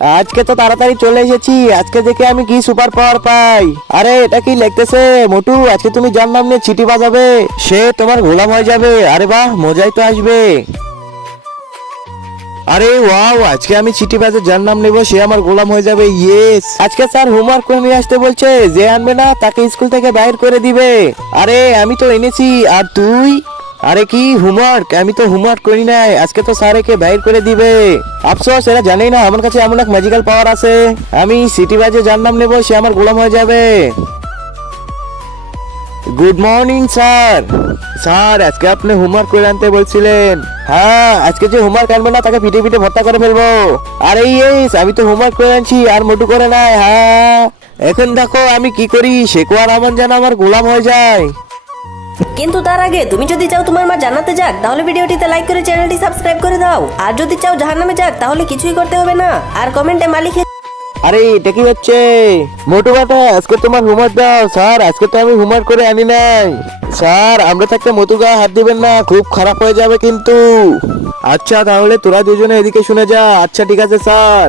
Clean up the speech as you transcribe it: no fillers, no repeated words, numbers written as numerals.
আজকে তো তাড়াতাড়ি চলে এসেছি। আজকে দেখে আমি কি সুপার পাওয়ার পাই। আরে এটা কি লিখতেছে? মোটু, আজকে তুমি যার নাম নিয়ে চিঠি বাজাবে সে তোমার গোলাম হয়ে যাবে। আরে বাহ, মজাই তো আসবে। আরে ওয়াও, আজকে আমি চিঠি বাজে যার নাম নেবো সে আমার গোলাম হয়ে যাবে। ইয়েস, আজকে স্যার হোমওয়ার্ক করে নিয়ে আসতে বলছে, যে আনবে না তাকে স্কুল থেকে বাইর করে দিবে। আরে আমি তো এনেছি, আর তুই? আরে কি হোমওয়ার্ক? আমি তো হোমওয়ার্ক করি নাই। আজকে তো স্যার একে বাইর করে দিবে। আফসোস, এরা জানেই না আমার কাছে এমন এক ম্যাজিক্যাল পাওয়ার আছে। আমি সিটি বাজে যার নাম নেবো সে আমার গোলাম হয়ে যাবে। Good morning sir. স্যার, আজকে আপনি হোমওয়ার্ক করে আনতে বলছিলেন। হ্যাঁ, আজকে যে হোমওয়ার্ক আনবে না তাকে পিঠে পিঠে ভর্তা করে ফেলবো। আরে ইয়েস, আমি তো হোমওয়ার্ক করে আনছি আর মোটু করে নাই। হ্যাঁ, এখন দেখো আমি কি করি। শেখো আর আমান যেন আমার গোলাম হয়ে যায়। কিন্তু তার আগে তুমি যদি চাও তোমার মা জান্নাতে যাক তাহলে ভিডিওটিতে লাইক করে চ্যানেলটি সাবস্ক্রাইব করে দাও। আর যদি চাও জাহান্নামে যাক তাহলে কিছুই করতে হবে না। আর কমেন্টে মা লিখে আরে এটা কি হচ্ছে? মোটু বেটা, আজকে তোমার হোমওয়ার্ক দাও। স্যার, আজকে তো আমি হোমওয়ার্ক করে আনি নাই। স্যার, আমরা থাকতে মতু গায়ে হাত দিবেন না, খুব খারাপ হয়ে যাবে কিন্তু। আচ্ছা, তাহলে তোরা দুজনে এদিকে শুনে যা। আচ্ছা ঠিক আছে স্যার।